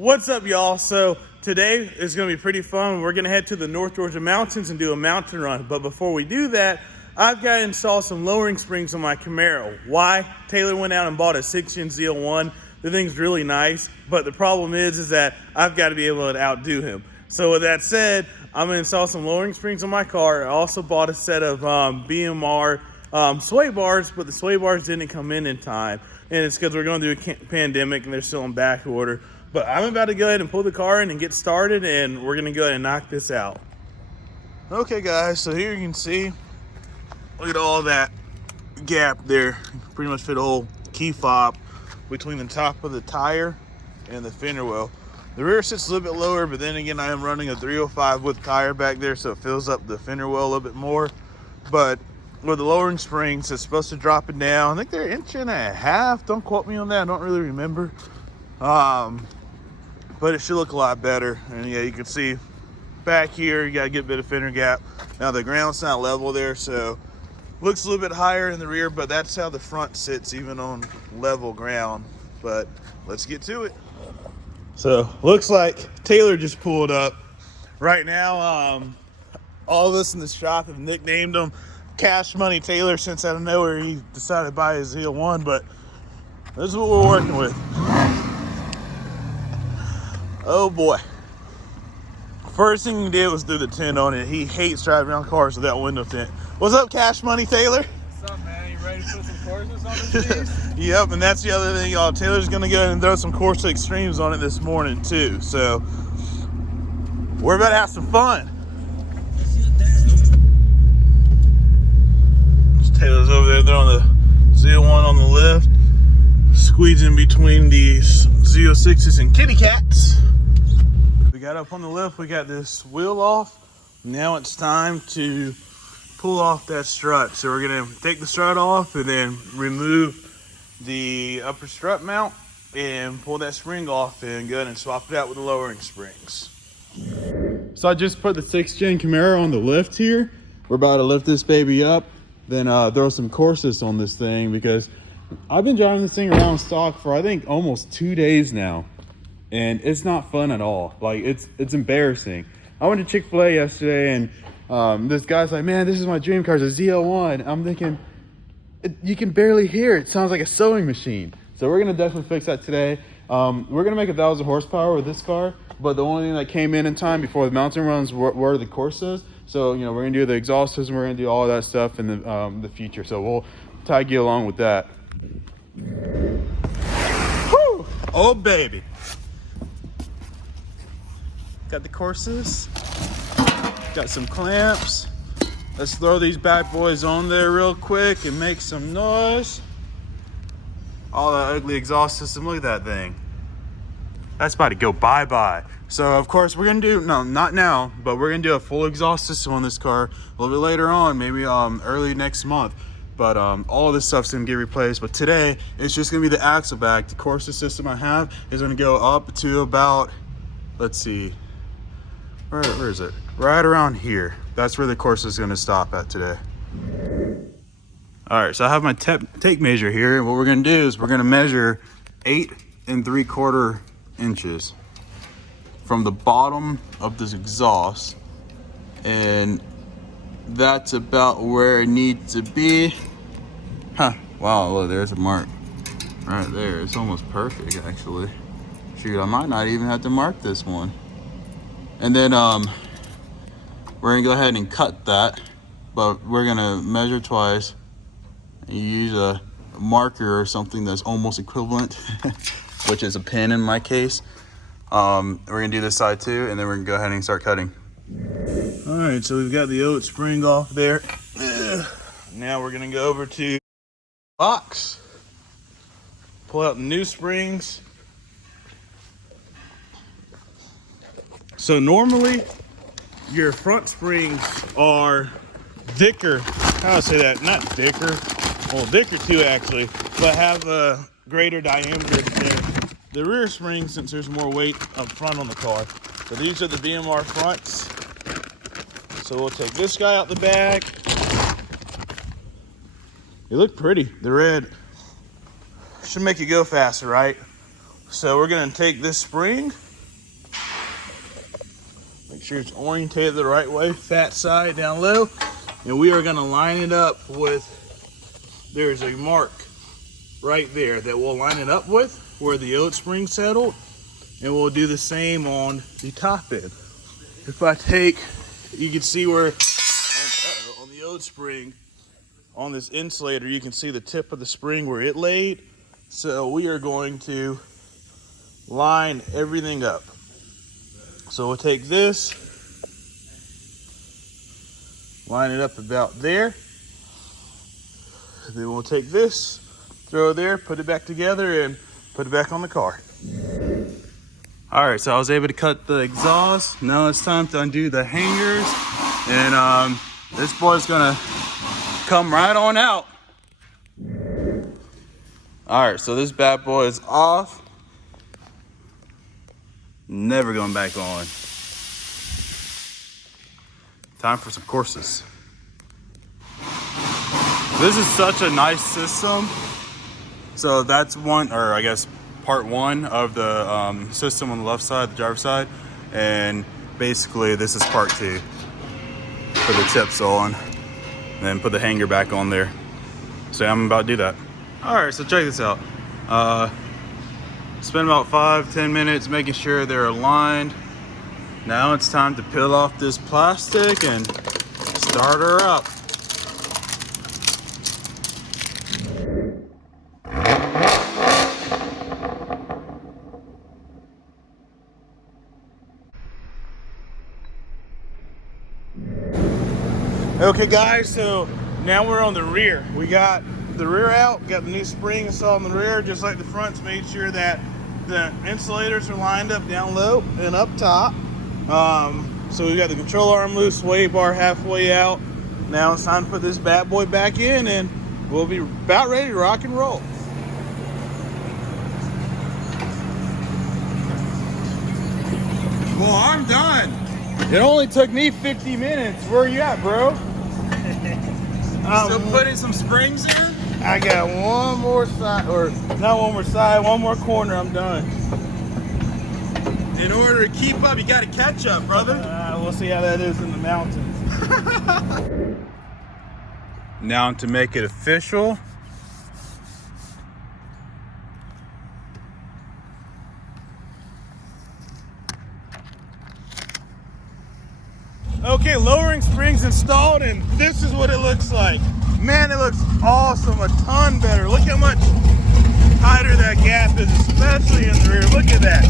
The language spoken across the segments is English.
What's up, y'all? So today is going to be pretty fun. We're going to head to the North Georgia mountains and do a mountain run. But before we do that, I've got to install some lowering springs on my Camaro. Why? Taylor went out and bought a 6-inch ZL1. The thing's really nice, but the problem is that I've got to be able to outdo him. So with that said, I'm going to install some lowering springs on my car. I also bought a set of BMR sway bars, but the sway bars didn't come in time. And it's because we're going through a pandemic and they're still in back order. But I'm about to go ahead and pull the car in and get started, and we're going to go ahead and knock this out. Okay, guys, so here you can see, look at all that gap there. Pretty much fit a whole key fob between the top of the tire and the fender well. The rear sits a little bit lower, but then again, I am running a 305 with tire back there, so it fills up the fender well a little bit more. But with the lowering springs, it's supposed to drop it down. I think they're 1.5 inches. Don't quote me on that. I don't really remember. But it should look a lot better. And yeah, you can see back here, you got a good bit of fender gap. Now the ground's not level there, so looks a little bit higher in the rear, but that's how the front sits even on level ground. But let's get to it. So looks like Taylor just pulled up. Right now, all of us in the shop have nicknamed him Cash Money Taylor since out of nowhere he decided to buy his ZL1, but this is what we're working with. Oh boy. First thing he did was do the tint on it. He hates driving around cars without window tint. What's up, Cash Money Taylor? What's up, man? You ready to put some courses on this piece? Yep, and that's the other thing, y'all. Taylor's gonna go ahead and throw some Corsa Extremes on it this morning too. So we're about to have some fun. Taylor's over there throwing the Z01 on the lift, squeezing between these Z06s and kitty cats. We got up on the lift, we got this wheel off. Now it's time to pull off that strut. So we're gonna take the strut off and then remove the upper strut mount and pull that spring off and go ahead and swap it out with the lowering springs. So I just put the 6th gen Camaro on the lift here. We're about to lift this baby up, then throw some Corsas on this thing because I've been driving this thing around stock for I think almost 2 days now. And it's not fun at all. Like it's embarrassing. I went to Chick-fil-A yesterday and this guy's like, man, this is my dream car, it's a ZL1. I'm thinking, you can barely hear it. It sounds like a sewing machine. So we're gonna definitely fix that today. We're gonna make 1,000 horsepower with this car, but the only thing that came in time before the mountain runs were the Corsas. So, you know, we're gonna do the exhaust system, we're gonna do all of that stuff in the future. So we'll tag you along with that. Whew. Oh baby. Got the Corsas, got some clamps. Let's throw these bad boys on there real quick and make some noise. All that ugly exhaust system, look at that thing. That's about to go bye-bye. So of course we're gonna do, no, not now, but we're gonna do a full exhaust system on this car a little bit later on, maybe early next month. But all this stuff's gonna get replaced. But today, it's just gonna be the axle back. The Corsa system I have is gonna go up to about, let's see, where is it? Right around here. That's where the Corsa is gonna stop at today. All right, so I have my tape measure here. What we're gonna do is we're gonna measure 8 3/4 inches from the bottom of this exhaust. And that's about where it needs to be. Huh, wow, look, there's a mark right there. It's almost perfect, actually. Shoot, I might not even have to mark this one. And then we're gonna go ahead and cut that, but we're gonna measure twice and use a marker or something that's almost equivalent, which is a pin in my case. We're gonna do this side too, and then we're gonna go ahead and start cutting. All right, so we've got the oat spring off there. Now we're gonna go over to box, pull out the new springs. So normally your front springs are thicker. How do I say that? Not thicker, well, thicker too actually, but have a greater diameter there. The rear springs, since there's more weight up front on the car. So these are the BMR fronts. So we'll take this guy out the bag. They look pretty. The red should make it go faster, right? So we're gonna take this spring Make sure it's orientated the right way, fat side down low. And we are gonna line it up with, there's a mark right there that we'll line it up with where the oat spring settled. And we'll do the same on the top end. If I take, you can see where on the oat spring, on this insulator, you can see the tip of the spring where it laid. So we are going to line everything up. So we'll take this, line it up about there. Then we'll take this, throw it there, put it back together, and put it back on the car. All right, so I was able to cut the exhaust. Now it's time to undo the hangers. And this boy's gonna come right on out. All right, so this bad boy is off. Never going back on. Time for some courses. This is such a nice system. So that's one, or I guess part one of the system on the left side, the driver's side. And basically this is part two. Put the tips on, and then put the hanger back on there. So I'm about to do that. All right, so check this out. Spend about 5-10 minutes making sure they're aligned. Now it's time to peel off this plastic and start her up. Okay guys, so now we're on the rear. We got the rear out, got the new spring installed in the rear, just like the front's. Made sure that the insulators are lined up down low and up top. So we got the control arm loose, sway bar halfway out. Now it's time to put this bad boy back in and we'll be about ready to rock and roll. Well, I'm done. It only took me 50 minutes. Where are you at, bro? Still putting some springs in? I got one more side, or not one more side, one more corner, I'm done. In order to keep up, you gotta catch up, brother. We'll see how that is in the mountains. Now to make it official, okay, lowering springs installed, and this is what it looks like. Man, it looks awesome, a ton better. Look how much tighter that gap is, especially in the rear. Look at that.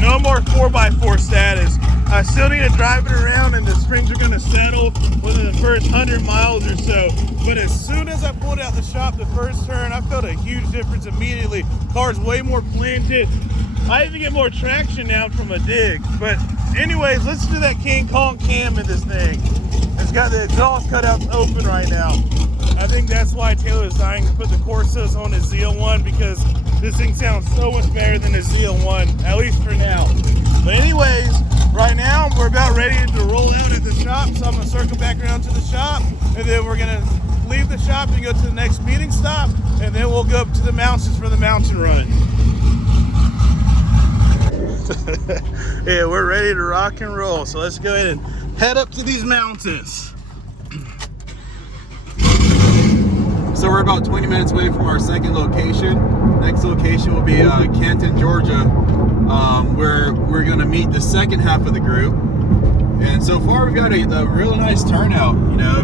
No more 4x4 status. I still need to drive it around and the springs are gonna settle within the first 100 miles or so. But as soon as I pulled out the shop the first turn, I felt a huge difference immediately. Car's way more planted. I even get more traction now from a dig. But anyways, let's do that King Kong cam in this thing. It's got the exhaust cutouts open right now. I think that's why Taylor is dying to put the Corsas on his ZL1, because this thing sounds so much better than the ZL1, at least for now. But anyways, right now we're about ready to roll out at the shop, so I'm gonna circle back around to the shop, and then we're gonna leave the shop and go to the next meeting stop, and then we'll go up to the mountains for the mountain run. Yeah, we're ready to rock and roll, so let's go ahead and head up to these mountains. So we're about 20 minutes away from our second location. Next location will be Canton, Georgia, where we're gonna meet the second half of the group. And so far we've got a real nice turnout. You know,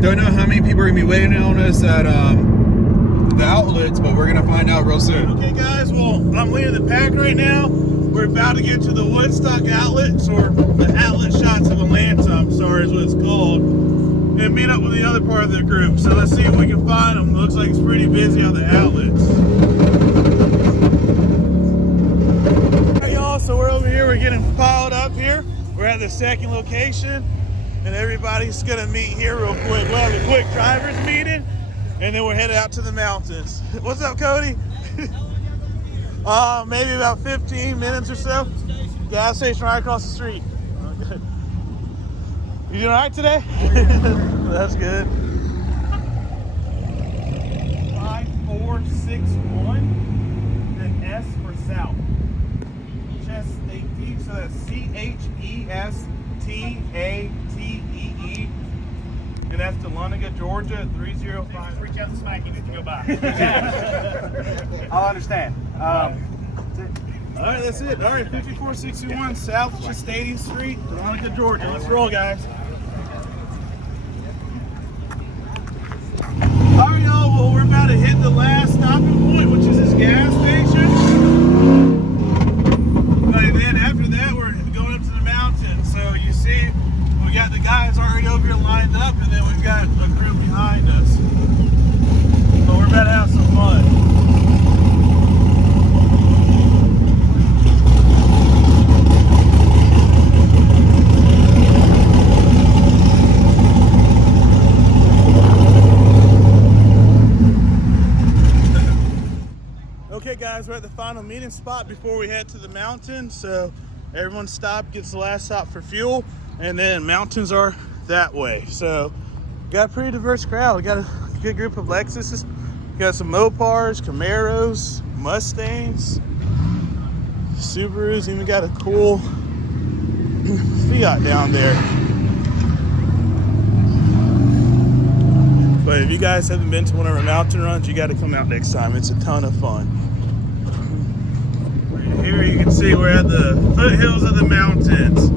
don't know how many people are gonna be waiting on us at the outlets, but we're gonna find out real soon. Okay guys, well, I'm leading the pack right now. We're about to get to the Woodstock outlets, or the outlet shots of Atlanta, I'm sorry is what it's called, and meet up with the other part of the group. So let's see if we can find them. Looks like it's pretty busy on the outlets. All right, y'all, so we're over here, we're getting piled up here. We're at the second location, and everybody's gonna meet here real quick. We'll have a quick driver's meeting, and then we're headed out to the mountains. What's up, Cody? Maybe about 15 minutes or so. Gas station right across the street. Okay. You doing all right today? That's good. 5461, then S for south. Chest State Teach So that's Chestate. And that's Dahlonega, Georgia, 305. Reach out and smack him if you go by. I'll understand. All right, that's it. All right, 5461 South Chestate Street, Dahlonega, Georgia. Let's roll, guys. All right, y'all. Well, we're about to hit the last stopping point, which is this gas station. But then after that, we're going up to the mountain. So you see, we got the guys already over here lined up, and then we've got a group behind us. But we're about to have some fun. Okay guys, we're at the final meeting spot before we head to the mountain. So everyone stop, gets the last stop for fuel, and then mountains are that way. So got a pretty diverse crowd. We got a good group of Lexuses. We got some Mopars, Camaros, Mustangs, Subarus, even got a cool Fiat down there. But if you guys haven't been to one of our mountain runs, you got to come out next time. It's a ton of fun. Here you can see we're at the foothills of the mountains.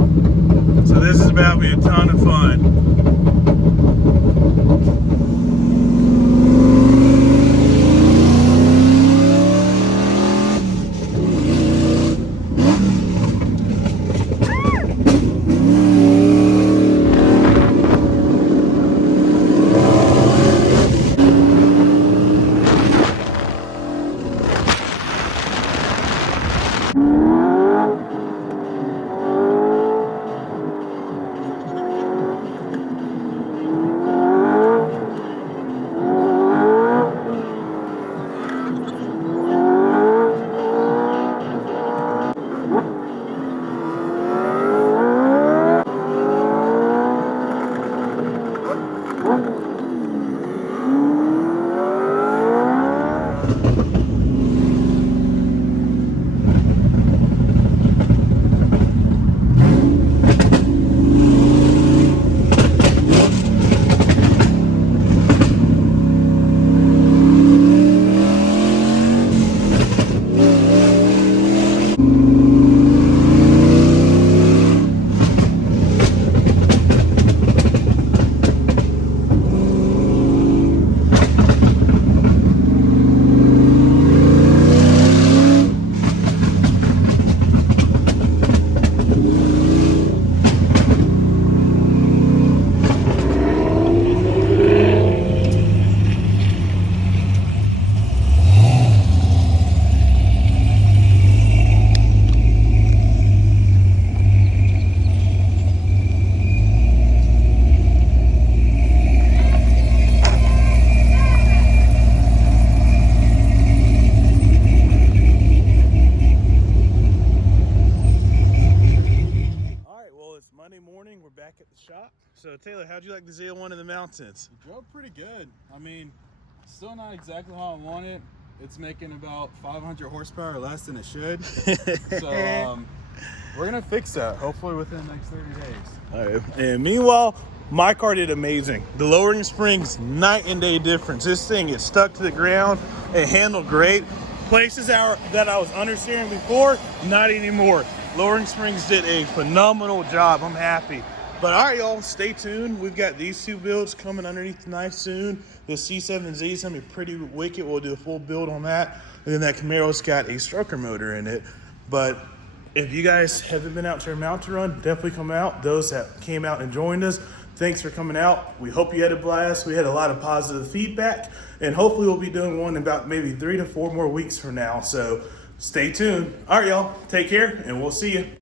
So this is about to be a ton of fun. Back at the shop. So Taylor, how'd you like the ZL1 in the mountains? It drove pretty good. I mean, still not exactly how I want it. It's making about 500 horsepower less than it should. So we're gonna fix that hopefully within the next 30 days. All right. And meanwhile, my car did amazing. The lowering springs, night and day difference. This thing is stuck to the ground. It handled great. Places that I was understeering before, not anymore. Lowering springs did a phenomenal job. I'm happy. But all right, y'all, stay tuned. We've got these two builds coming underneath the knife soon. The C7Z is gonna be pretty wicked. We'll do a full build on that. And then that Camaro's got a stroker motor in it. But if you guys haven't been out to our mountain run, definitely come out. Those that came out and joined us, thanks for coming out. We hope you had a blast. We had a lot of positive feedback. And hopefully we'll be doing one in about maybe 3 to 4 more weeks from now. So stay tuned. All right, y'all, take care, and we'll see you.